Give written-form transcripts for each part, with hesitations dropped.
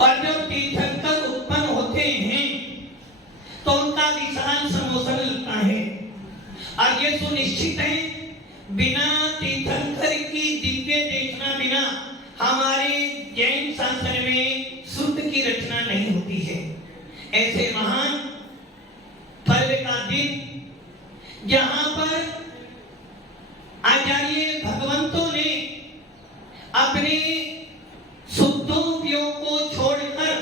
और जब तीर्थंकर उत्पन्न होते हैं तो उनका विशाल समोसन लगता है। और ये सुनिश्चित है बिना तीर्थंकर की दिव्य देखना बिना हमारे जैन शास्त्र में शुद्ध की रचना नहीं होती है। ऐसे महान पर्व का दिन जहां पर आचार्य भगवंतों ने अपने शुद्धोपयोग को छोड़कर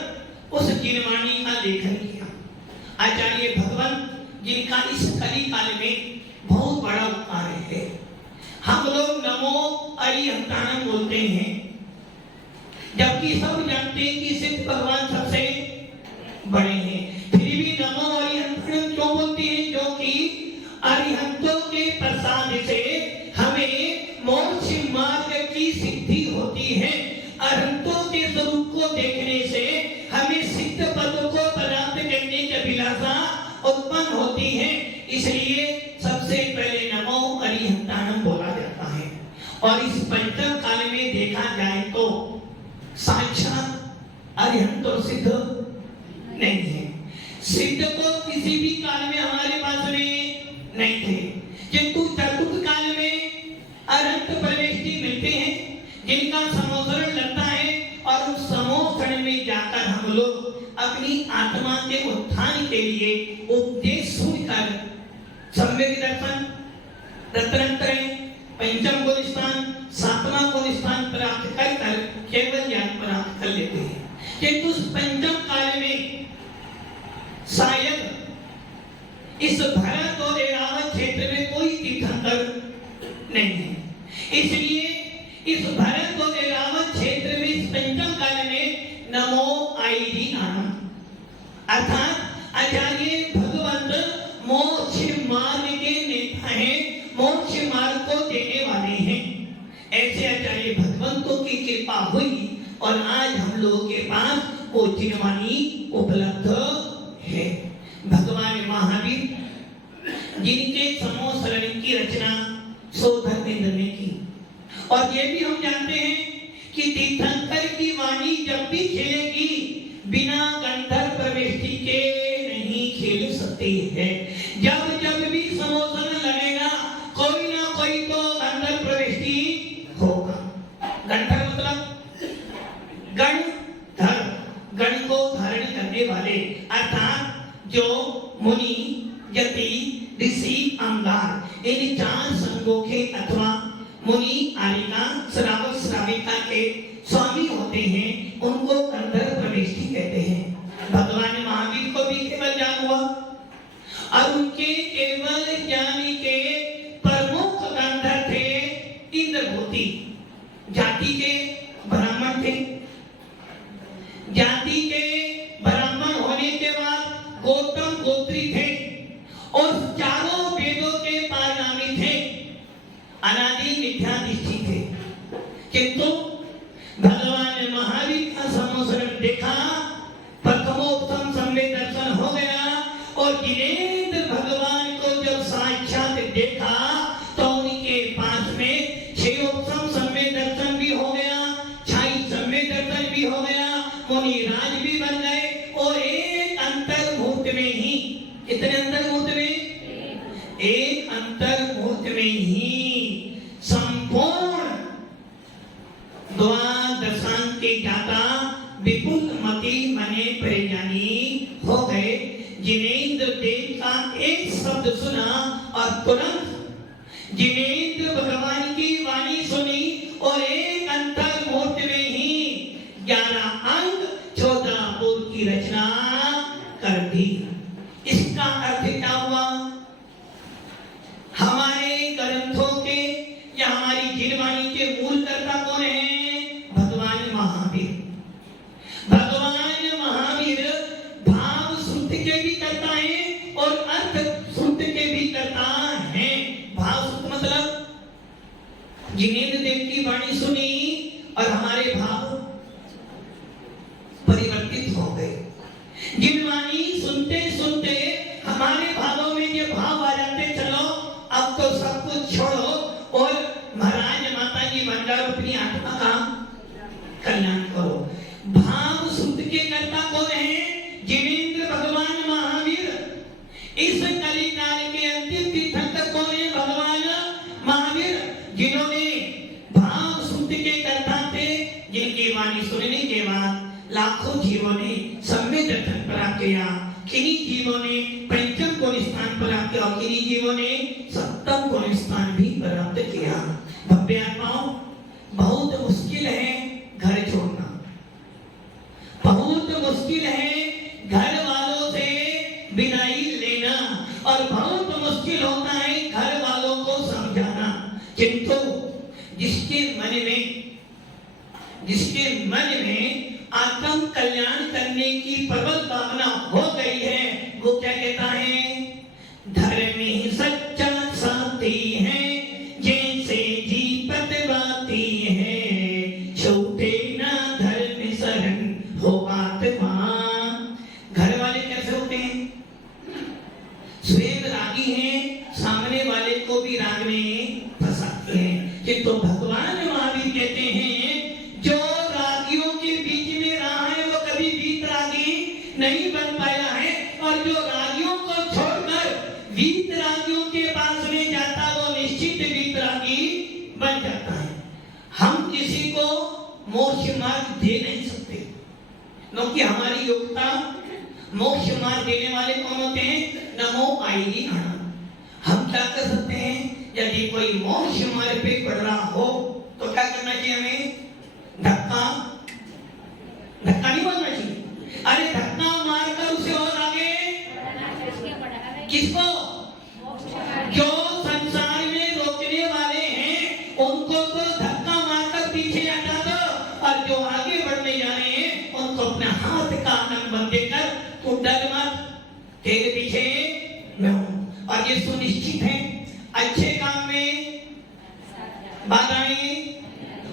उस जिनवाणी का लेखन किया। आचार्य भगवंत जिनका इस कली काल में बहुत बड़ा कार्य है। हम लोग नमो अरिहंताणम बोलते हैं, जबकि सब जानते हैं कि सिद्ध भगवान सबसे बड़े हैं। फिर भी नमो अरिहंताणम क्यों बोलते हैं? जो कि अरिहंतों के प्रसाद से हमें मोक्ष मार्ग की सिद्धि होती है। अरिहंतों के स्वरूप को देखने से हमें सिद्ध पद को प्राप्त करने की अभिलाषा उत्पन्न होती है। इसलिए सबसे पहले नमो अरिहंताणम बोला जाता है। और इस पंचम काल में देखा जाए तो साक्षात अरिहंत और सिद्ध नहीं है। सिद्ध तो किसी भी काल में हमारे पास में नहीं थे, किंतु चतुर्थ काल में अरिहंत प्रवेष्टि मिलते हैं जिनका समोसरण लगता है। और उस समोसरण में जाकर हम लोग अपनी आत्मा के उत्थान के लिए उपदेश सुनकर सम्यक दर्शन, तदनंतर पंचम गुण स्थान, सातवां गुण स्थान प्राप्त कर केवल ज्ञान प्राप्त कर लेते हैं। किंतु उस पंचम काल में शायद इस भरत और ऐरावत क्षेत्र में कोई तीर्थंकर नहीं है। इसलिए इस भरत और ऐरावत क्षेत्र में इस पंचम काल में नमो अरिहंताणम अर्थात आचार्य भगवंत मोक्ष मार्ग के नेता हैं, मोक्ष मार्ग को देने वाले हैं। ऐसे आचार्य भगवंतों की कृपा हुई और आज हम लोगों के पास वो जिनवाणी उपलब्ध है। भगवान महावीर जिनके समोसरण की रचना सौधर्मेंद्र ने की। और ये भी हम जानते हैं कि तीर्थंकर की वाणी जब भी खेलेगी बिना गंधर्व प्रवेष्टि के नहीं खेल सकती है। जब जब भी समोसरण लगेगा कोई ना कोई तो गंधर्व प्रवेष्टि होगा। गंधर्व मतलब गणधर, गण को धारण करने वाले, अर्थात जो मुनि, यति, ऋषि, अंगार इन चार संगों के अथवा मुनि, आर्यिका, श्रावक, श्राविका के स्वामी होते हैं, उनको गंधर्व प्रवेष्टि कहते हैं। भगवान महावीर को भी केवल ज्ञान हुआ और उनके केवल ज्ञान के प्रमुख गंधर्व थे इंद्रभूति। जाति के ब्राह्मण थे। जाति के ब्राह्मण होने के बाद गौतम गोत्री थे और चारों वेदों के पारगामी थे, अनादि मिथ्याधिष्ठि थे। किंतु भगवान महावीर का समोसरण देखा, प्रथमोत्तम सम्यक दर्शन हो गया और जिनेंद्र भगवान को जब साक्षात देखा तो उनके पास में छयोत्तम सम्यक दर्शन भी हो गया, छाई सम्यक दर्शन भी हो गया, मुनि राज भी बन गए। और एक अंतर मुहूर्त में ही, कितने अंतर मुहूर्त में? एक अंतर मुहूर्त में ही संपूर्ण द्वादशांग के जाता विपुल मति मने परिजानी हो गए। जिनेंद्र देव का एक शब्द सुना और तुरंत जिनेंद्र भगवान की वाणी सुनी और एक अंतर मुहूर्त में ही 11 अंग 14 पुर की रचना कर दी। इसका अर्थ क्या हुआ? हमारे ग्रंथों के या हमारी जिनवाणी के मूल कर्ता कौन है? भगवान महावीर। भगवान महावीर भाव शुद्ध के भी करता है और अर्थ शुद्ध के भी करता है। भाव शुद्ध मतलब जिनेंद्र देव की वाणी सुनी और हमारे भाव परिवर्तित हो गए। जिनवाणी सुनते सुनते हमारे भावों में ये भाव आ जाते, चलो अब तो सब कुछ छोड़ो और महाराज माता जी बन जाओ, अपनी आत्मा का कल्याण करो। भाव शुद्ध करता कौन है? जिनेंद्र भगवान महावीर। इस कलिकाल के अंतिम तीर्थंकर कौन है? भगवान महावीर, जिन्होंने भाव शुद्ध के कर्ता थे, जिनकी वाणी सुनने के बाद लाखों जीवों ने सम्य दर्शन प्राप्त किया। किन्हीं जीवों ने पंचम को स्थान प्राप्त किया और किन्हीं जीवों ने सप्तम को स्थान भी प्राप्त किया। भव्य आत्माओं, बहुत मुश्किल है घर छोड़ना, बहुत मुश्किल है घर वालों से विदाई लेना, और बहुत मुश्किल होता है घर वालों को समझाना। किंतु जिसके मन में आत्म कल्याण करने की प्रबल भावना हो गई है, वो क्या कहता है? धर्मी सच्चा साथी है, जैसे जीपत बाती है, छूटे ना धर्म शरण हो आत्मा। घर वाले कैसे होते हैं? स्वयं रागी हैं, सामने वाले को भी राग में फंसाते हैं। कि तो भगवान महावीर कहते हैं, जो रागियों के बीच में रहा है वो कभी वीतरागी नहीं बन पाया है, और जो रागियों को छोड़कर वीतरागियों के पास में जाता वो निश्चित वीतरागी बन जाता है। हम किसी को मोक्ष मार्ग दे नहीं सकते, क्योंकि हमारी योग्यता मोक्ष मार्ग देने वाले कौन होते हैं? नमो आईनी आना। हम क्या कर सकते हैं? यदि कोई मोक्ष मार्ग पे पड़ रहा हो तो क्या करना चाहिए? हमें धक्का नहीं बोलना चाहिए। अरे धक्का मारकर उसे और आगे किसको? जो संसार में रोकने वाले हैं उनको तो धक्का मारकर पीछे हटा दो, और जो आगे बढ़ने जा रहे हैं उनको अपने हाथ का आनंद देकर तू डर मत, तेरे पीछे मैं हूं। और ये सुनिश्चित है अच्छे काम में बाधाएं,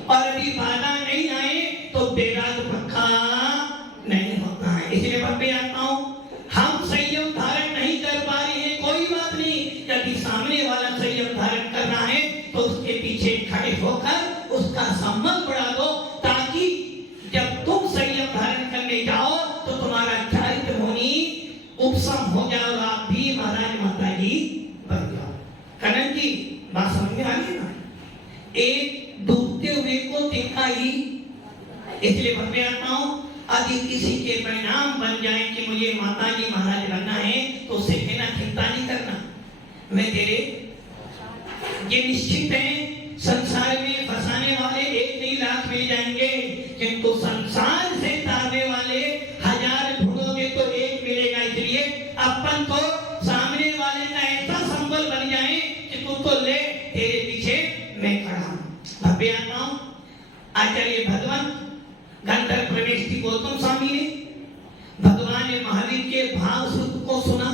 और यदि बाधा नहीं आए तो बेराग पक्का नहीं होता है। इसलिए भव्य आत्माओं, हम संयम धारण नहीं कर पा रहे हैं, कोई बात नहीं। यदि सामने वाला संयम धारण कर रहा है तो उसके पीछे खड़े होकर उसका सम्मान बढ़ा दो, ताकि जब तुम संयम धारण करने जाओ तो तुम्हारा चारित्र होनी उपशम हो जाए और आप भी महाराज माता जी बन जाओ। कनन जी, बात समझ में आ गई ना? एक डूबते हुए को देखा ही। इसलिए भव्य आत्माओं, यदि किसी के परिणाम बन जाए कि मुझे माता जी महाराज बनना है तो उससे कहना चिंता नहीं करना, मैं तेरे, ये निश्चित है संसार में फंसाने वाले 1 नहीं लाख मिल जाएंगे, किंतु संसार से तारने वाले 1000 ढूंढोगे तो 1 मिलेगा। इसलिए अपन तो सामने वाले का ऐसा संबल बन जाए कि तू तो ले, तेरे पीछे मैं खड़ा हूं। भव्य आत्माओं, आचार्य भगवान गंधर्व प्रवेश की गौतम स्वामी ने भगवान महावीर के भाव सूत्र को सुना,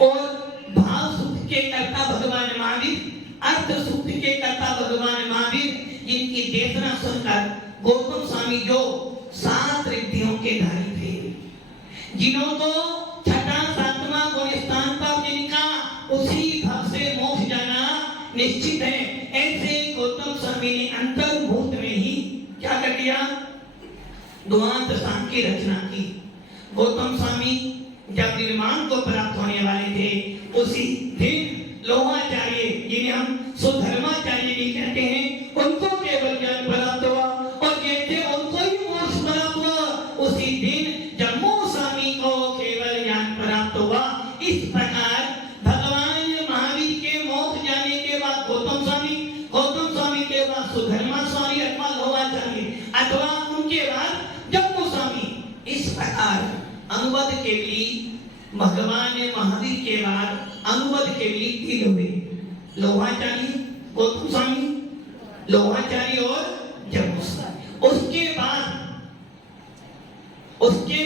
और भाव सूत्र के कर्ता भगवान महावीर, अर्थ सूत्र के कर्ता भगवान महावीर, जिनकी देशना सुनकर गौतम स्वामी जो 7 रिद्धियों के धारी थे, जिन्हों को छठा सातवां गुण स्थान पर जिनका उसी भाव से मोक्ष जाना निश्चित है, ऐसे गौतम स्वामी ने अंतर्भूत में ही क्या कर दिया? द्वांत सांग की रचना की। गौतम स्वामी जब निर्माण को प्राप्त होने वाले थे, उसी दिन लोहाचार्य, जिन्हें हम सुधर्माचार्य भी कहते हैं, उनको केवल ज्ञान प्राप्त हुआ, और जैसे उनको ही मोक्ष प्राप्त हुआ, उसी दिन जम्मू स्वामी को केवल ज्ञान प्राप्त हुआ। इस प्रकार भगवान महावीर के मोक्ष जाने के बाद गौतम स्वामी के बाद सुधर्मा स्वामी अथवा लोहाचार्य, अथवा उनके बाद जम्मू स्वामी। इस प्रकार अनुवाद के लिए भगवान महावीर के बाद अनुवाद के लिए 3 हुए, लोहाचार्य, गौतम स्वामी, लोहाचार्य और जम्मू स्वामी। उसके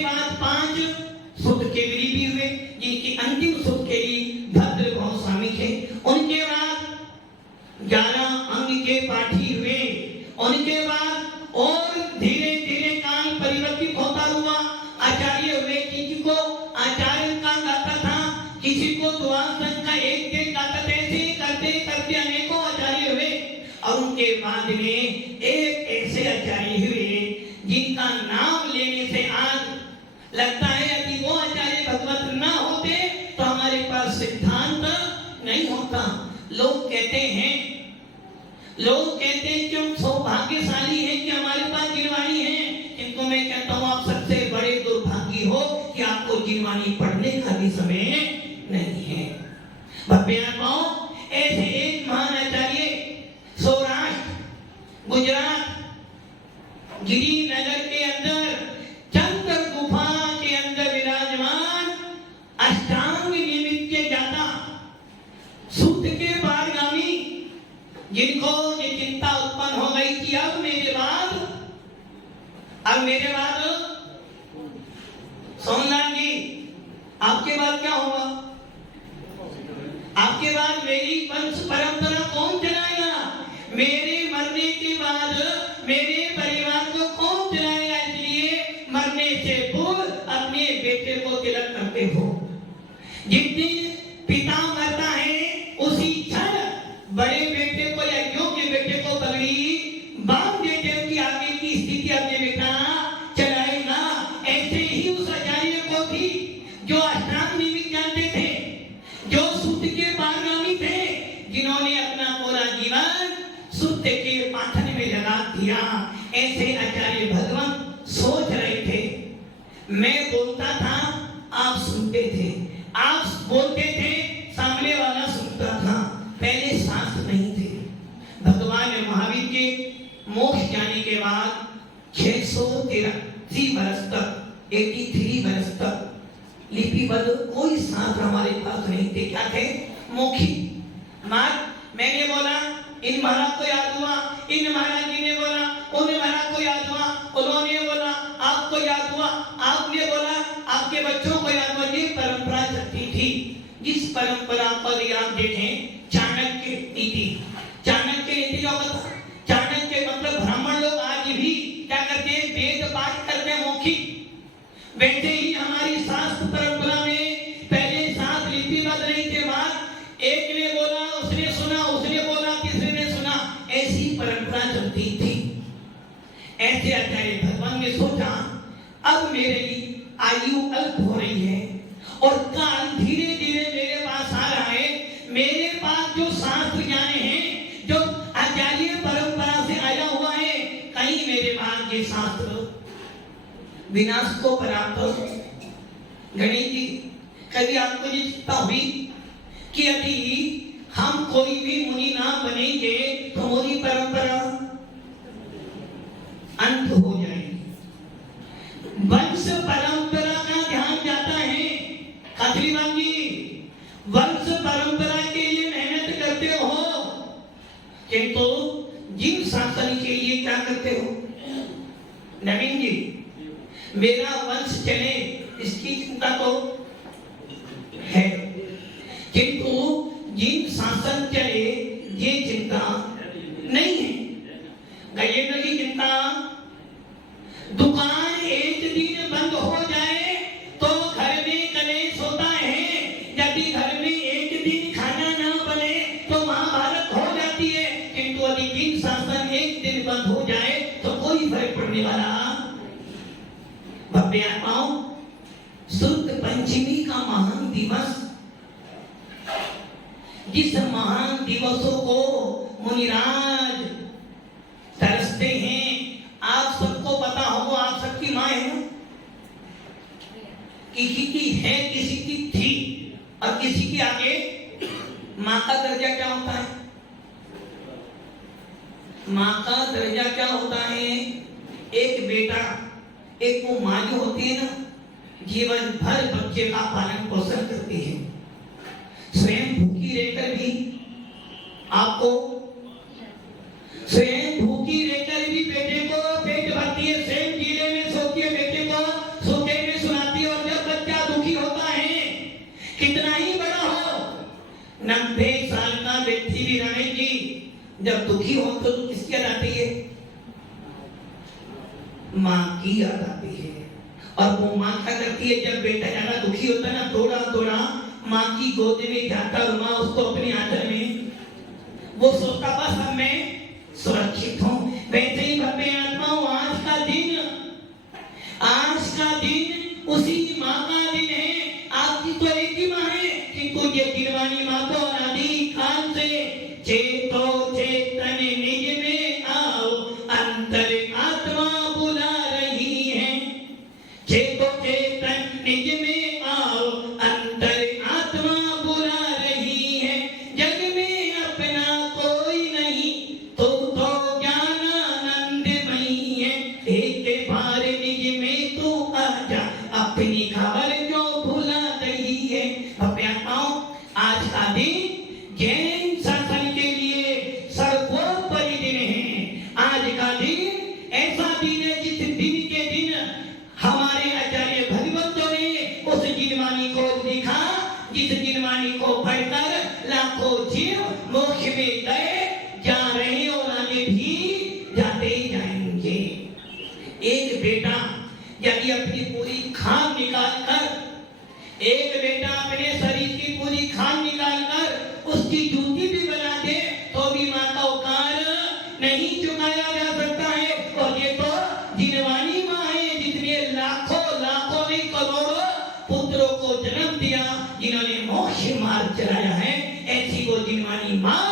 बाद 5 सुध के भी हुए, जिनकी अंतिम सुध के लिए भद्र गोस्वामी थे। उनके बाद 11 अंग के पाठी हुए। उनके बाद और धीरे धीरे काल परिवर्तित होता हुआ आचार्य हुए। किसी को आचार्य का गाता था, किसी को द्वादश का एक के गाता थे। करते करते अनेकों आचार्य हुए, और उनके बाद में एक ऐसे आचार्य हुए जिनका नाम लेने से आज लगता है यदि वो आचार्य भगवत ना होते तो हमारे पास सिद्धांत नहीं होता। लोग कहते हैं कि हम सौभाग्यशाली हैं कि हमारे पास गिरवाणी है, किंतु मैं कहता हूं आप सबसे बड़े दुर्भाग्य हो कि आपको गिरवाणी पढ़ने का भी समय नहीं है। भव्यात्माओं, ऐसे एक महान आचार्य सौराष्ट्र गुजरात गिरिनगर के अंदर चंद्र गुफा के अंदर विराजमान अष्टांग निमित्त के जाता सूत के पारगामी, जिनको ये चिंता उत्पन्न हो गई कि अब मेरे बाद सोमनाथ जी आपके बाद क्या होगा, आपके बाद मेरी वंश परंपरा कौन चलाएगा, मेरे मरने के बाद मेरे परिवार को कौन चलाएगा, इसलिए मरने से पूर्व अपने बेटे को तिलक करते हो। जिस दिन पिता मरता है उसी क्षण बड़े बेटे को या योग्य बेटे को पगड़ी बांध देते हो कि आगे की स्थिति अपने बेटा चलाएगा। ऐसे ही उस आचार्य को भी जो अष्टांग निमित्त जानते थे, जो सूत के पारगामी थे, जिन्होंने अपना पूरा जीवन सूत के पाठन में लगा दिया, ऐसे आचार्य भगवान सोच रहे थे। मैं बोलता था आप सुनते थे, आप बोलते थे सामने वाला सुनता था। पहले शास्त्र नहीं थे। भगवान महावीर के मोक्ष जाने के बाद 683 वर्ष तक 83 वर्ष तक लिपिबद्ध कोई शास्त्र हमारे पास नहीं थे। क्या थे? मौखिक। मैंने बोला, इन महाराज को याद हुआ, इन महाराज जी ने बोला, उन महाराज को याद हुआ, उन्होंने बोला, आपको याद हुआ, आपने बोला, आपके बच्चों को याद हुआ। ये परंपरा चलती थी। जिस परंपरा पर आप देखें चाणक्य नीति, चाणक्य नीति का मतलब, चाणक्य मतलब ब्राह्मण लोग आज भी क्या करते हैं, वेद पाठ करते हैं मौखिक। वैसे ही हमारी शास्त्र परंपरा में पहले शास्त्र लिपिबद्ध नहीं थे। बात एक ने बोला, उसने सुना, उसने बोला, तीसरे ने सुना, ऐसी परंपरा चलती थी। ऐसे आचार्य भगवान ने सोचा अब मेरी आयु अल्प हो रही है और काल धीरे धीरे मेरे पास आ रहा है। मेरे पास जो शास्त्र ज्ञान है, जो आचार्य परंपरा से आया हुआ है, कहीं मेरे पास ये शास्त्र विनाश को प्राप्त हो। गणेश जी, कभी आपको ये चिंता हुई कि यदि हम कोई भी मुनि ना बनेंगे तो मुनि परंपरा अंत हो जाएगी, वंश परंपरा का ध्यान जाता है। खत्रीवान जी, वंश परंपरा के लिए मेहनत करते हो, किंतु जीव शासन के लिए क्या करते हो? नवीन जी, मेरा वंश चले इसकी चिंता तो है, किंतु जीव शासन चले ये चिंता नहीं है। गजेंद्र की चिंता, दुकान एक दिन बंद हो जाए तो घर में कलेश होता है। यदि घर में एक दिन खाना ना बने तो महाभारत हो जाती है, किंतु यदि दिन शासन एक दिन बंद हो जाए तो कोई फर्क पड़ने वाला। भव्यात्माओं, शुद्ध पंचमी का महान दिवस, जिस महान दिवसों को मुनिराज तरसते हैं, आप सबको पता होगा, आप सबकी माँ है ना, किसी की है, किसी की थी और किसी की आगे। माँ का दर्जा क्या होता है? माँ का दर्जा क्या होता है? एक बेटा, एक वो माँ जो होती है ना, जीवन भर बच्चे का पालन पोषण करती है, स्वयं भूखी रहकर भी आपको, स्वयं भूखी रहकर भी बेटे को पेट भरती है, स्वयं जीने में सोती है, बेटे को सोते में सुनाती है। और जब बच्चा दुखी होता है, कितना ही बड़ा हो, 90 साल का व्यक्ति भी रहे जी, जब दुखी हो तो किसकी याद आती है? माँ की याद आती है। और वो माँ क्या करती है, जब बेटा ज्यादा दुखी होता है ना, थोड़ा थोड़ा माँ की गोद में जाता और माँ उसको अपने आंचल में, वो सोचता बस अब मैं सुरक्षित हूँ। वैसे ही भव्य आत्माओं, आज का दिन उसी माँ का दिन है। आपकी तो एक ही माँ है, किंतु ये गिरवानी माँ को अनादि काल से चेतो चेतन निज में आओ अंतर आत्मा बुला रही है। चेतो चेतन निज में आओ अंतर आत्मा बुला रही है। जग में अपना कोई नहीं, तू तो ज्ञानानंदमयी है। एक बार निज में तू आजा, अपनी खबर क्यों भुला रही है। अभ्यात्माओं, आज का दिन जैन शासन के लिए सर्वोपरि दिन है। आज का दिन ऐसा दिन है जिस दिन के दिन हमारे आचार्य भगवंतों ने उस जिनवाणी को लिखा, जिस जिनवाणी को पढ़कर लाखों जीव मोक्ष में गए, जा रहे और आगे भी जाते ही जाएंगे। एक बेटा यदि अपनी पूरी खान निकालकर, एक बेटा अपने शरीर की पूरी खान निकालकर उसकी जूती भी बना दे तो भी माँ का उपकार नहीं चुकाया जा सकता है। और ये तो जिनवानी माँ है जिसने लाखों लाखों नहीं करोड़ों पुत्रों को जन्म दिया, जिन्होंने मोक्ष मार्ग चलाया है। ऐसी वो जिनवानी माँ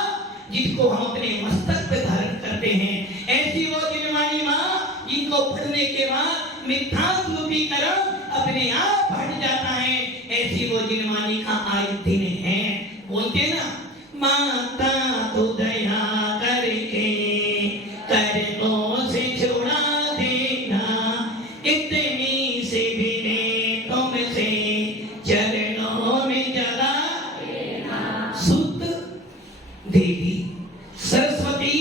जिसको हम अपने मस्तक पे धारण करते हैं, ऐसी वो जिनवानी माँ जिनको पढ़ने के बाद मिथ्यात्व रूपी कर्म अपने आप हट जाता है। ऐसी वो जिनवानी का आज दिन है। बोलते ना, माता तू दया करके कर्मों से छुड़ा देना, इतनी सी विनय तुमसे चरणों में जगा देना। सुत देवी, सरस्वती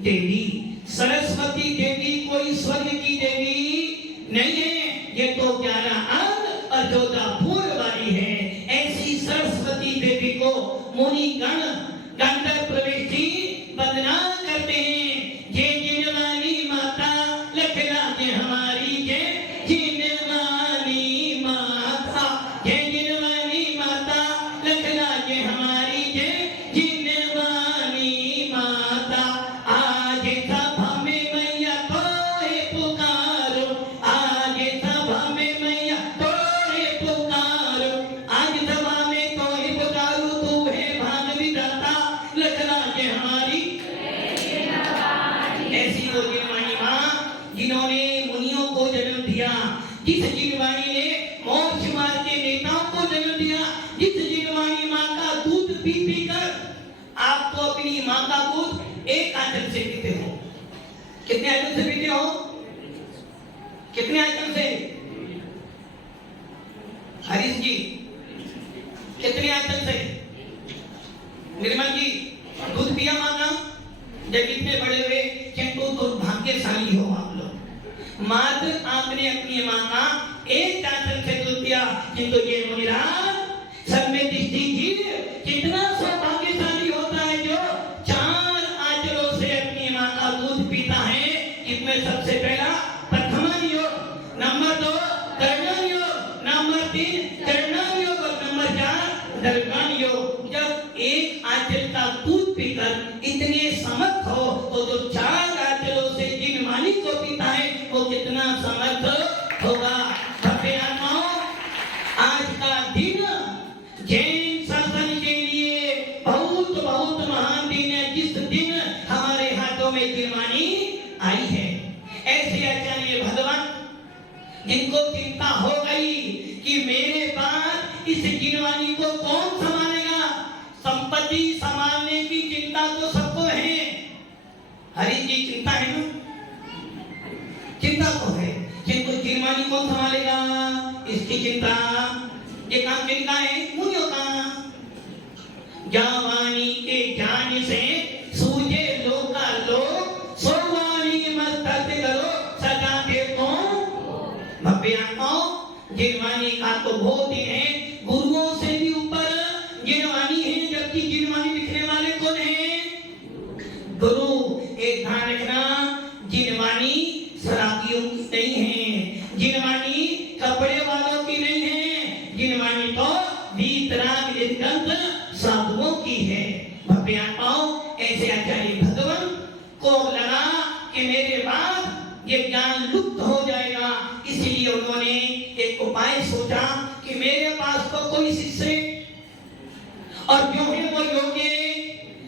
देवी, सरस्वती देवी कोई स्वर्ग की देवी नहीं है, ये तो 11 अंग और 14 फूल वाली है। ऐसी सरस्वती देवी को मुनि गण गंधर्व प्रविष्टि वंदना करते हैं। जय जिनवानी माता लखराज हमारी, जय जिनवानी माता, जय जिनवानी माता लखराज हमारी, जय जिनवानी माता। आज सभा में मैया तोहे पुकारो, आज सभा में मैया तोहे पुकारो, आज सभा में तोहे पुकारो, तू है भाग विधाता लखराज हमारी। ऐसी वो जिनवानी माँ जिन्होंने मुनियों को जन्म दिया, जिस जिनवानी ने मोक्ष मार्ग के नेताओं को जन्म दिया, जिस जिनवानी माँ का दूध पी पी कर आप तो अपनी माँ का दूध एक आंचल से पीते हो। कितने आंचल से पीते हो? कितने आंचल से? हरीश जी कितने आंचल से? निर्मल जी दूध पिया माँ का? जब इतने बड़े हुए, किंतु दुर्भाग्यशाली हो आप लोग। मात्र आपने अपनी माँ का एक आंचल से दूध पिया, किंतु ये मुनिराज सब में दृष्टि जी कितना सौभाग्यशाली होता है जो 4 आंचलों से अपनी माँ का दूध पीता है। इसमें सबसे पहला प्रथमन योग, नंबर 2 कर्णन योग, नंबर 3 चरणन योग और नंबर 4 दर्पण योग। जब एक आंचल का दूध पीकर इतने समर्थ हो तो जो 4 आंचलों से जिनवानी को पीता है वो कितना समर्थ होगा। भव्य आत्माओं, आज का दिन जैन शासन के लिए बहुत बहुत महान दिन है, जिस दिन हमारे हाथों में जिनवानी आई है। ऐसे आचार्य भगवान जिनको चिंता हो गई कि मेरे बाद इस जिनवानी को कौन संभालेगा, संपत्ति संभालने की चिंता तो सबको है। हरि जी चिंता है ना? चिंता तो है, किंतु जिनवानी कौन संभालेगा इसकी चिंता। ये काम किनका है? मुनियों का। ज्ञावानी के ज्ञान से सूझे लोका लोक, सोवानी मस्तक करो सदा देखो। भव्य आत्माओं, जिनवानी का तो बहुत दिन है, गुरुओं से भी ऊपर जिनवानी है, जबकि जिनवानी लिखने वाले कौन है? गुरु। एक ध्यान रखना, जिनवानी शराबियों की नहीं है, जिनवानी कपड़े वालों की नहीं है, जिनवानी तो वीतराग निर्गंध साधुओं की है। भव्य आत्माओं, ऐसे आचार्य भगवान को लगा कि मेरे बाद ये ज्ञान लुप्त हो जाएगा, इसलिए उन्होंने एक उपाय आए सोचा कि मेरे पास तो कोई शिष्य और जो है वो योग्य है,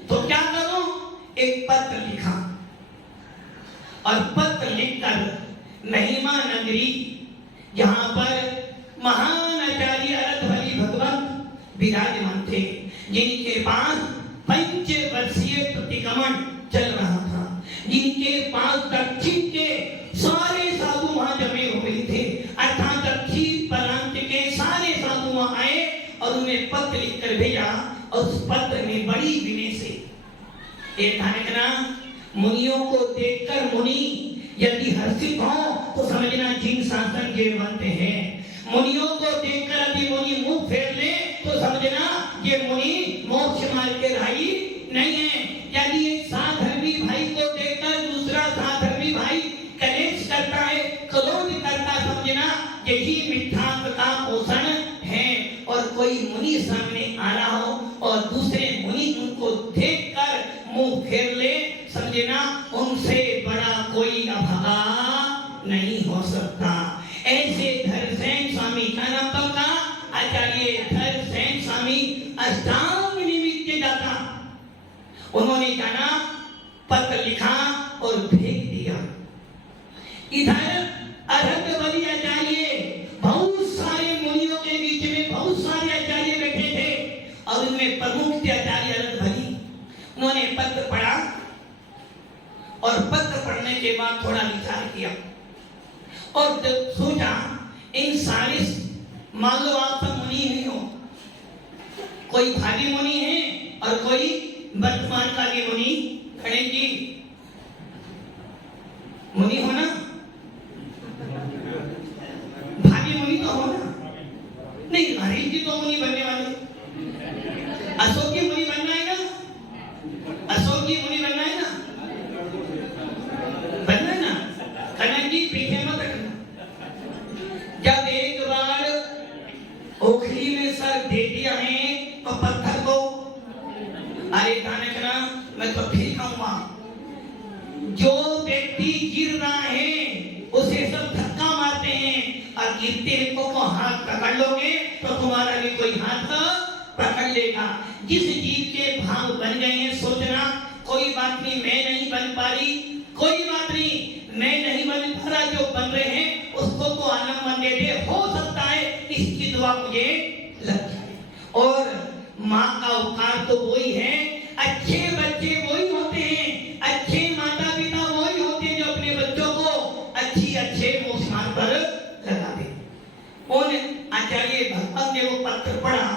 तो क्या करूं? एक पत्र लिखा और पत्र लिखकर महिमा नगरी, जहां पर महान आचार्य अरधवली भगवत विराजमान थे, जिनके पास पंचवर्षीय प्रतिक्रमण चल रहा था, जिनके पास दक्षिण के सारे साधु वहां जमे हुए थे, अर्थात दक्षिण प्रांत के सारे साधु वहां आए और उन्हें पत्र लिखकर भेजा। और उस पत्र में बड़ी विनय से एक लिखना, मुनियों को देखकर मुनि यदि हर्षित हो तो समझना जिन शासन के बनते हैं, मुनियों को देखकर यदि मुनि मुंह फेर ले तो समझना ये मुनि मोक्ष मार्ग के राही नहीं है। यदि एक साधर्मी भाई को देखकर दूसरा साधर्मी भाई कलेश करता है, क्रोध करता, समझना यही मिथ्यात्व का पोषण है। और कोई मुनि सामने आ रहा हो और दूसरे मुनि उनको देखकर मुंह फेर ले, समझना उनसे बड़ा कोई अभागा नहीं हो सकता। ऐसे धरसेन स्वामी का नाम तो का आचार्य धरसेन स्वामी अष्टांग निमित्त के दाता, उन्होंने जाना, पत्र लिखा और भेज दिया। इधर अरधवली आचार्य बहुत सारे मुनियों के बीच में बहुत सारे आचार्य बैठे थे और उनमें प्रमुख थे आचार्य अरधवली। उन्होंने पत्र पढ़ा और पत्र पढ़ने के बाद थोड़ा विचार किया और सोचा इन सारे, मान लो आप सब मुनि नहीं हो, कोई भावी मुनि है और कोई वर्तमान काली मुनि खड़े जी, मुनि हो ना, भावी मुनि तो हो ना, नहीं हरीश जी तो मुनि बनने वाले, अशोक की मुनि बनना है ना, अशोक की मुनि बनना है ना, बनना है ना, कनक जी पीछे मत रखना। जब एक बार ओखली में सर दे दिया है तो पत्थर को, अरे गाने का मैं तो फिर कहूंगा, जो व्यक्ति गिर रहा है उसे सब धक्का मारते हैं और गिरते को हाथ पकड़ लोगे तो तुम्हारा भी कोई हाथ पकड़ लेगा। जिस जीव के भाव बन गए हैं, सोचना कोई बात नहीं, मैं नहीं बन पा रही, कोई बात नहीं, मैं नहीं बन पा रहा, जो बन रहे हैं उसको तो आनंद दे दे, हो सकता है इसकी दुआ मुझे लग जाए। और माँ का उपकार तो वही है, अच्छे बच्चे वही होते हैं, अच्छे माता पिता वही होते हैं जो अपने बच्चों को अच्छे मोक्ष मार्ग पर लगा दे। उन आचार्य भगवान ने वो पत्र पढ़ा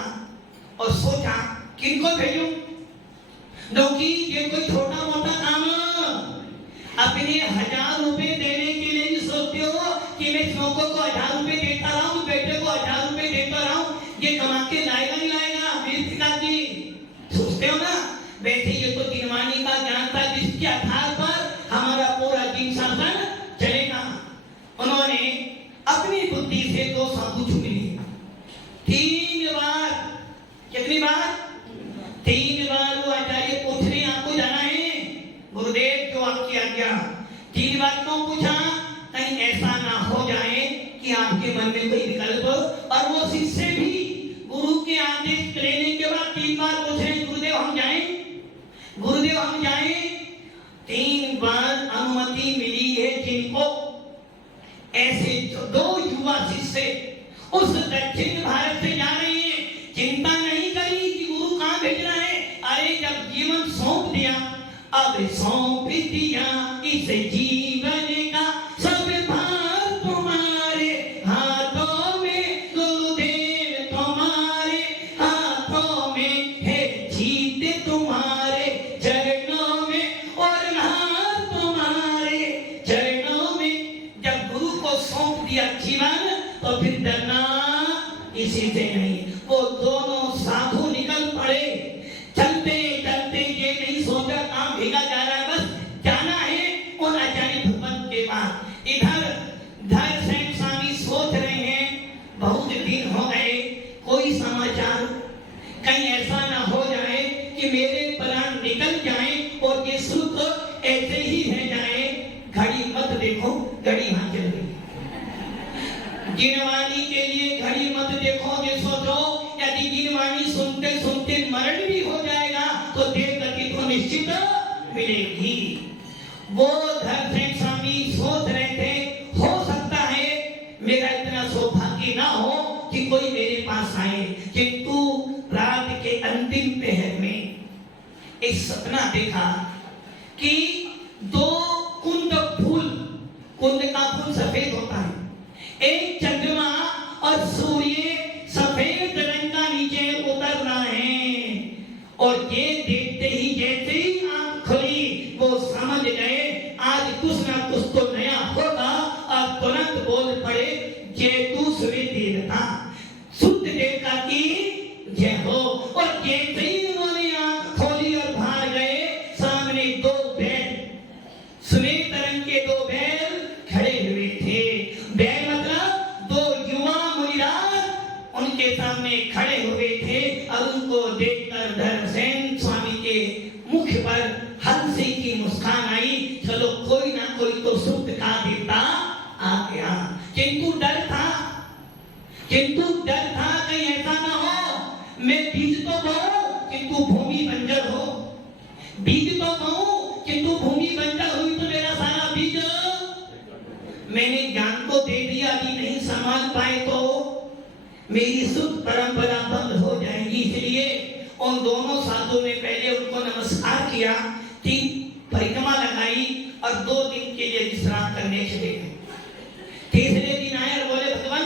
और सोचा किनको भेजूं, क्योंकि ये कोई छोटा मोटा काम, अपने 1000 रुपए देने के लिए भी सोचते हो कि मैं श्लोकों को 1000 रुपए देता रहा हूँ, बेटे को 1000 रुपए देता रहा हूँ, ये कमा के लाएगा नहीं लाएगा, मेरे पिताजी सोचते हो ना। वैसे ये तो दिनवानी का ज्ञान था जिसके आधार पर हमारा पूरा जीवन शासन चलेगा। उन्होंने अपनी बुद्धि से 200 कुछ मिली, 3 बार, कितनी बार? 3 बार वो आचार्य पूछने आपको जाना है, गुरुदेव जो आपकी आज्ञा। 3 बार क्यों पूछा? कहीं ऐसा ना हो जाए कि आपके मन में कोई विकल्प, और वो शिष्य भी गुरु के आदेश लेने के बाद 3 बार पूछे, गुरुदेव हम जाएं, गुरुदेव हम जाएं। 3 बार अनुमति मिली है जिनको, ऐसे 2 युवा शिष्य उस दक्षिण भारत से जा रहे हैं, चिंता नहीं करी कि गुरु कहां भेजना है। अरे जब जीवन सौंप दिया, अब सौंप दिया इस जीवन का सब भार तुम्हारे हाथों में, गुरुदेव तुम्हारे हाथों में है, जीत तुम्हारे चरणों में और हार तुम्हारे चरणों में। जब गुरु को सौंप दिया जीवन तो फिर डरना किसी से नहीं। वो दोनों साधु निकल पड़े, चलते चलते ये नहीं सोचा काम भेगा जा रहा है, बस जाना है उन आचार्य भगवत के पास। इधर धरसेन स्वामी सोच रहे हैं, बहुत दिन हो गए, कोई समाचार, कहीं ऐसा ना हो जाए कि मेरे प्राण निकल जाए और ये सुख ऐसे ही रह जाए। घड़ी मत देखो, घड़ी वहां चल गई। गिनवाणी के लिए घड़ी मत देखो, ये सोचो यदि गिनवाणी सुनते सुनते मरण भी हो जाएगा तो देव गति तो निश्चित मिलेगी। वो धर्मसेन स्वामी सोच रहे थे, हो सकता है मेरा इतना सौभाग्य ना हो कि कोई मेरे पास आए, किंतु रात के अंतिम पहर में एक सपना देखा कि दो कुंद फूल, कुंद का फूल सफेद होता है, एक चंद्रमा और सूर्य सफेद रंग का नीचे उतर रहा है। और ये देखते ही जैसे ही आंख खुली वो समझ गए आज कुछ ना कुछ तो नया होगा, और तुरंत बोल पड़े जेतु सूर्य देवता, शुद्ध देवता की जय हो। और जैसे ही उन्होंने आंख खोली और बाहर गए, सामने दो बैल, श्वेत रंग के दो बैल खड़े हुए थे। बैल मतलब दो युवा मुनिराज उनके सामने खड़े हुए थे, और उनको देखकर धर्मसेन स्वामी के मुख पर हंसी की मुस्कान आई। चलो कोई ना कोई तो शुद्ध का देवता आ गया, किंतु डर था कहीं ऐसा ना हो मैं बीज तो बोऊं किंतु भूमि बंजर हो, बीज तो बोऊं किंतु भूमि बंजर हुई तो मेरा सारा बीज मैंने ज्ञान को दे दिया, अभी नहीं संभाल पाए तो मेरी शुद्ध परंपरा बंद हो जाएगी। इसलिए उन दोनों साधुओं ने पहले उनको नमस्कार किया, 3 परिक्रमा लगाई और 2 दिन के लिए विश्राम करने चले गए। तीसरे दिन आए और बोले भगवान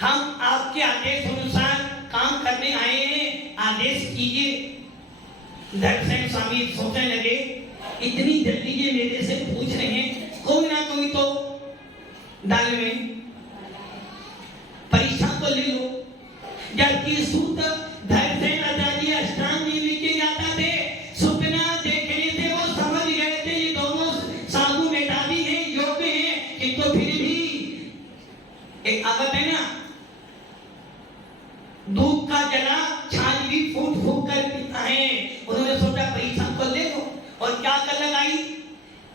हम आपके आदेश अनुसार काम करने आए हैं, आदेश कीजिए। धर्मसेन स्वामी सोचने लगे इतनी जल्दी ये मेरे से पूछ रहे हैं, कोई ना कोई तो डाल में परीक्षा तो ले लो। जबकि सूत धर्मसेन आचार्य अष्टांग जीवी के जाता थे, सपना देखने से वो समझ गए थे ये दोनों साधु मेधावी हैं, योग्य हैं, किंतु फिर भी एक आदत है ना, दूध का जला छाछ भी फूट फूट कर पीता है। उन्होंने सोचा परीक्षा को ले लो, और क्या कर लगाई,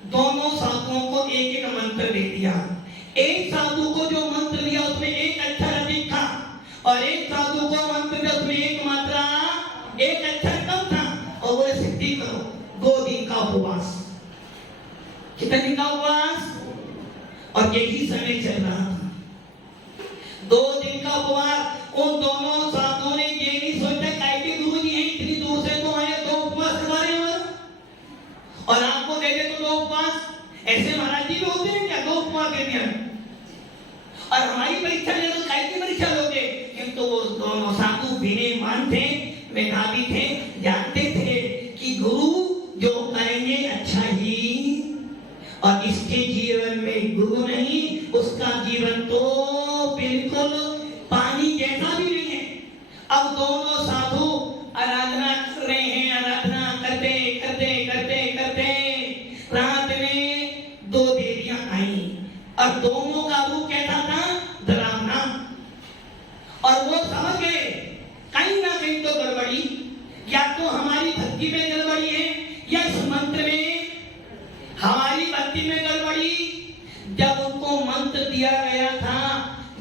दोनों साधुओं को एक एक मंत्र दे दिया। एक साधु को जो मंत्र दिया उसमें एक अक्षर अधिक था, और एक साधु को मंत्र दिया उसमें एक मात्रा एक अक्षर कम था। और वो सिद्धि करो 2 दिन का उपवास, कितने दिन का उपवास, और यही समय चल रहा था 2 दिन का उपवास। उन दोनों साधुओं ने ये नहीं सोचा कि गुरु जी हैं इतनी दूर से तो आए 2 उपवास करवाए और आपको दे दे तो 2 उपवास, ऐसे महाराज जी भी होते हैं क्या 2 उपवास दे दिया और हमारी परीक्षा ले लो, काय की परीक्षा लोगे। किंतु वो दोनों साधु विनयमान थे, मेधावी थे, जानते थे कि गुरु जो करेंगे अच्छा ही, और इसके जीवन में गुरु नहीं उसका जीवन तो बिल्कुल पानी जैसा भी नहीं है। अब दोनों साधु आराधना कर रहे हैं, आराधना करते करते करते करते रात में 2 देवियां आई, और दोनों का रूप कैसा था, डरावना। और वो समझ गए कहीं ना कहीं तो गड़बड़ी, या तो हमारी भक्ति में गड़बड़ी है या इस मंत्र में हमारी भक्ति में गड़बड़ी। जब उनको मंत्र दिया गया था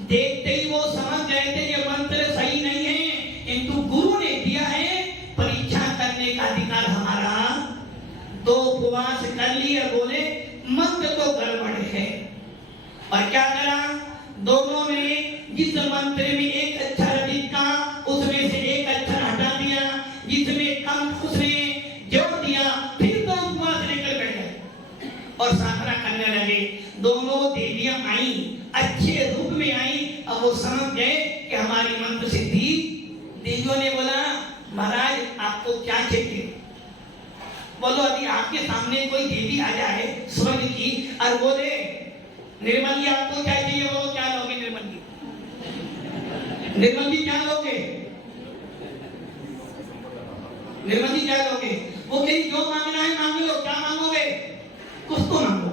देखते ही वो समझ गए थे ये मंत्र सही नहीं है, किंतु गुरु ने दिया है, परीक्षा करने का अधिकार हमारा। 2 उपवास कर लिए, बोले मंत्र तो गड़बड़ है, और क्या करा, दोनों में जिस मंत्र में एक अक्षर अधिक था उसमें से एक अक्षर हटा दिया, जिसमें कम उसमें जोड़ दिया, फिर 2 उपवास लेकर बैठ गए और साधना करने लगे। दोनों देवियां आई, अच्छे रूप में आई, अब वो समझ गए कि हमारी मंत्र सिद्धि। देवियों ने बोला महाराज आपको क्या चाहिए, बोलो अभी आपके सामने कोई देवी आ जाए स्वर्ग की और बोले निर्मल जी आपको क्या चाहिए, बोलो क्या लोगे निर्मल जी, निर्मल जी क्या लोगे, निर्मल जी क्या लोगे, वो कहीं जो मांगना है मांग लो, क्या मांगोगे, कुछ तो मांगोगे,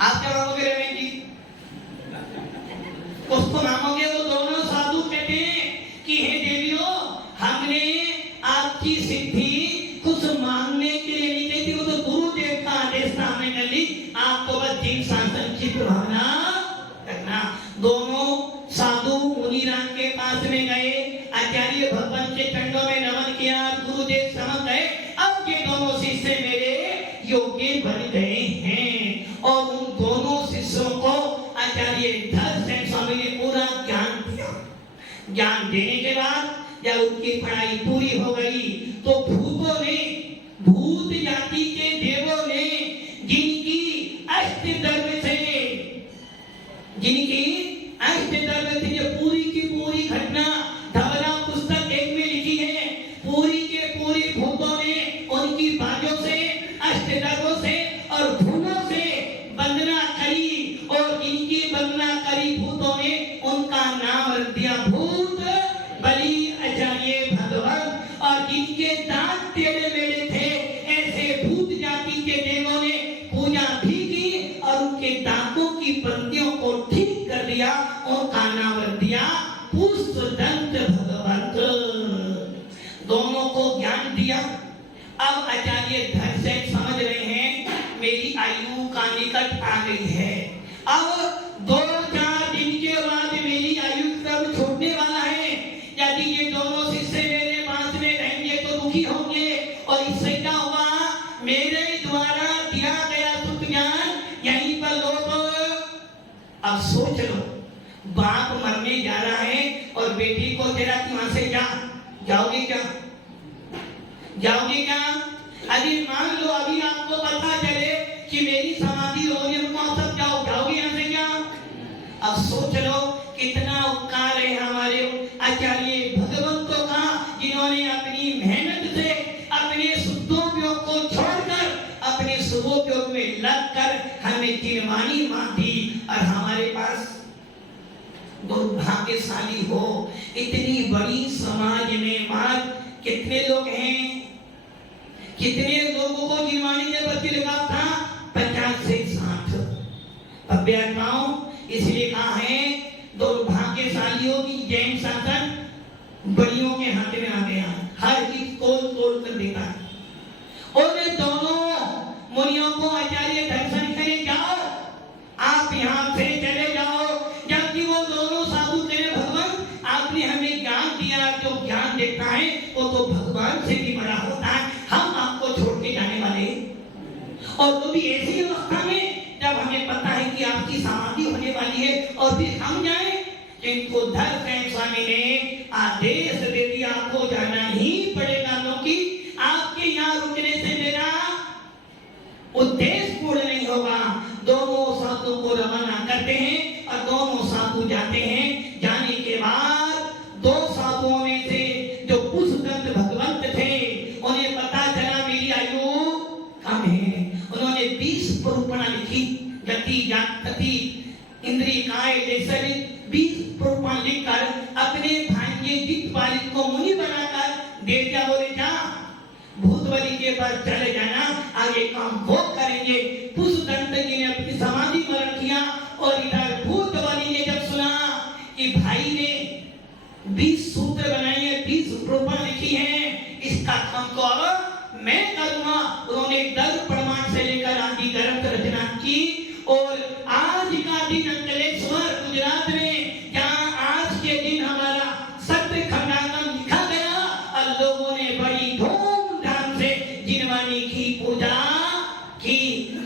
आप क्या मांगोगे रमेश जी, कुछ तो मांगोगे। वो दोनों साधु कहते हैं कि हे देवियों हमने आपकी सिद्धि कुछ मांगने के लिए नहीं कही थी, वो तो गुरुदेव का आदेश था हमने कर ली, आपको बस जीव शासन की भावना करना। दोनों साधु मुनिराम के पास में गए, आचार्य भगवान के चरणों में नमन किया, गुरुदेव समझ गए अब ये दोनों शिष्य मेरे योग्य बन गए हैं। और उन दोनों शिष्यों को आचार्य धर्मसेन स्वामी ने पूरा ज्ञान दिया। ज्ञान देने के बाद जब उनकी पढ़ाई पूरी हो गई तो भूतों ने, भूत जाति के देवों ने जिनकी अष्टदर्भ से ये पूरी की पूरी घटना धवला पुस्तक एक में लिखी है, पूरी के पूरी भूतों ने उनकी बाजों से, अष्टदर्भों से और भूतों से वंदना करी और इनकी वंदना करी भूतों ने उनका नाम रख दिया भूत बलि आचार्य भगवान। और जिनके दांत टेढ़े मेढ़े थे ऐसे भूत जाति के देवों ने पूजा भी की और उनके दांतों की पंक्तियों को ठीक कर दिया, उनका नाम रख दिया पुष्पदंत भगवंत। दोनों को ज्ञान दिया। अब आचार्य धर्मसेन समझ रहे हैं मेरी आयु का निकट आ गई है, अब 2-4 दिन के बाद मेरी आयु क्रम छूटने वाला है। यदि ये दोनों शिष्य मेरे पास में रहेंगे तो दुखी होंगे और इससे क्या हुआ, मेरे द्वारा दिया गया सुख ज्ञान यहीं पर लोप। अब सोच लो, बाप मरने जा रहा है और बेटी को तेरा वहां से जाओगे क्या? जाओगे क्या? अभी मान लो अभी आपको पता चले कि मेरी समाधि हो रही है, सब जाओगे यहाँ से क्या? अब सोच लो कितना उपकार है हमारे आचार्य भगवंतों का, जिन्होंने अपनी मेहनत से अपने शुद्धोपयोग को छोड़कर अपने शुभोपयोग में लगकर हमें जिनवानी मां दी। और हमारे पास दुर्भाग्यशाली हो इतनी बड़ी समाज में मां कितने लोग हैं, कितने लोगों को जिनवानी के प्रति लगाव था? 50 से 60 अभ्यात्माओं। इसलिए कहा है दुर्भाग्यशालियों की जैन शासन बड़ियों के हाथ में आ गया, हर चीज तोड़ कर देता है। और दोनों मुनियों को आचार्य दर्शन करे जाओ, आप यहाँ से चले जाओ, जबकि वो दोनों साधु तेरे भगवान आपने हमें ज्ञान दिया, जो ज्ञान देता है वो तो भगवान से भी बड़ा होता है, हम आपको छोड़ के जाने वाले। और वो भी ऐसी अवस्था में जब हमें पता है कि आपकी समाधि होने वाली है और फिर हम जाए। किंतु धर्मसेन स्वामी ने आदेश दे दिया आपको जाना ही पड़ेगा, क्योंकि आपके यहाँ रुकने से मेरा उद्देश्य पूर्ण नहीं होगा। दोनों साधु को रवाना करते हैं और दोनों साधु जाते हैं। जाने के बाद 2 साधुओं में से जो पुष्पदंत भगवंत थे उन्हें पता चला मेरी आयु कम है। उन्होंने 20 प्रूपणा लिखी, गति जाति इंद्रिय काय जैसे 20 प्रूपणा लिखकर अपने भांजे जितपालित को मुनि बनाकर दे दिया। बोले जा भूतबली के पास चले जाना, आगे काम वो करेंगे। पुष्पदंत जी ने अपनी समाधि मरण किया और इधर भूतबली ने जब सुना कि भाई ने 20 सूत्र बनाए हैं, 20 प्रूपणा लिखी हैं, इसका काम तो अब मैं करूंगा। उन्होंने दर्द प्रमाण से लेकर आदि ग्रंथ रचना की और आज का दिन अंकलेश्वर गुजरात में जहां आज के दिन हमारा सत्य खंडागम लिखा गया और लोगों ने बड़ी धूमधाम से जिनवानी की पूजा की।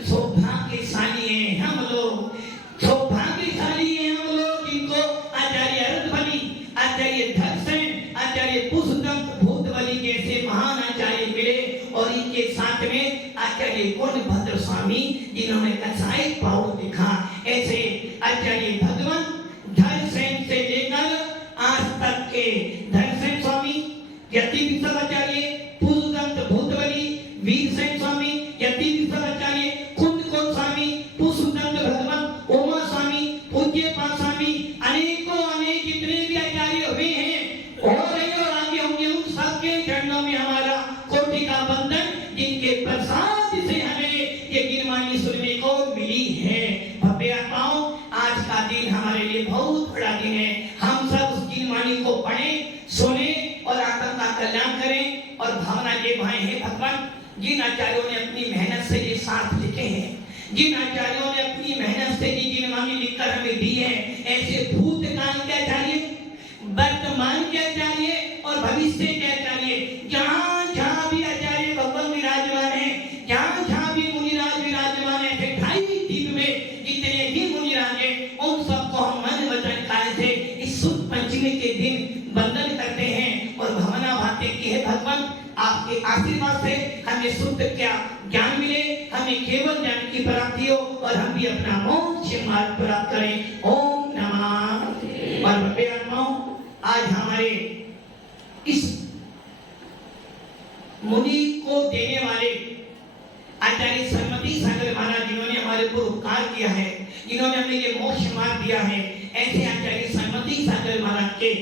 सौभाग्यशाली हैं हम लोग, सौभाग्यशाली हैं हम लोग जिनको आचार्य अर्धबली, आचार्य धर्मसेन, आचार्य पुष्पदंत भूतबली जैसे महान आचार्य मिले। और इनके साथ में आचार्य गुणभद्र स्वामी जिन्होंने कसाई पाउड लिखा। ऐसे आचार्य भगवान धर्मसेन से लेकर आज तक के धर्मसेन स्वामी, यति विश्वाचार्य, पुष्पदंत भूतबली, वीरसेन स्वामी, यति विश्वाचार्य, कुंदकोट स्वामी, पुष्पदंत भगवान, उमा स्वामी, पूज्यपाद स्वामी, अनेकों अनेक जितने भी आचार्य हुए हैं और आगे होंगे, उन सबके चरणों में हमारा कोटि का बंधन, जिनके प्रसाद से हमें ये गिरवानी सुनने को मिली है। भव्य आत्माओं, आज का दिन हमारे लिए बहुत बड़ा दिन है। हम सब उस गिरवानी को पढ़ें, सुने और आत्मा का कल्याण करें। और भावना ये भाई है भगवान, जिन आचार्यों ने अपनी मेहनत से ये शास्त्र लिखे हैं, जिन आचार्यों ने अपनी मेहनत से ये गिरवानी लिखकर हमें दी है, ऐसे वर्तमान के आचार्य और भविष्य के आचार्य, जहाँ जहाँ भी आचार्य भगवान विराजमान है, जहाँ जहाँ भी मुनिराज विराजमान है, 28 द्वीप में जितने भी मुनिराज हैं, उन सबको हम मन वचन काया से इस शुद्ध पंचमी के दिन वंदन करते हैं और भावना भाते कि हे भगवान, आपके आशीर्वाद से हमें शुद्ध क्या ज्ञान मिले, हमें केवल ज्ञान की प्राप्ति हो और हम भी अपना मोक्ष मार्ग प्राप्त करें। ओम नमः। और भव्य आत्माओं, आज हमारे इस मुनि को देने वाले आचार्य सरस्वती सागर महाराज, जिन्होंने हमारे ऊपर उपकार किया है, जिन्होंने हमें ये मोक्ष मार्ग दिया है, ऐसे आचार्य सरस्वती सागर महाराज के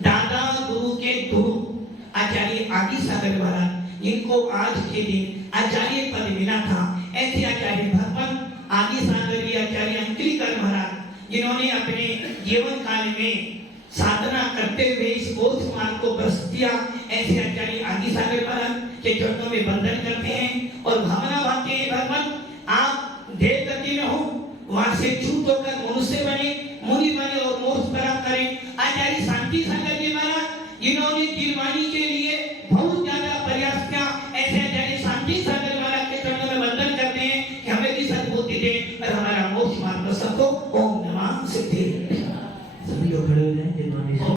दादा गुरु के गुरु आचार्य आदि सागर महाराज, जिनको आज के दिन आचार्य पद मिला था, ऐसे आचार्य भगवान आदि सागर आचार्य अंकलिकर महाराज, जिन्होंने अपने जीवन काल में साधना करते हुए इस मोक्ष मार्ग को प्रस्तुत किया, ऐसे आचार्य आदि सागर महाराज के चरणों में वंदन करते हैं और भावना भाते हैं भगवान, आप देव गति में हो, वहां से छूट होकर मनुष्य बने, मुनि बने और मोक्ष प्राप्त करें। आचार्य शांति सागर जी महाराज, जिन्होंने दिलवाणी के लिए बहुत ज्यादा प्रयास किया, ऐसे आचार्य शांति सागर महाराज के चरणों में वंदन करते हैं कि हमें भी सद्बुद्धि दे और हमारा मोक्ष मार्ग को सबको। ओम नमः सिद्धि। सभी लोग खड़े हो जाएं।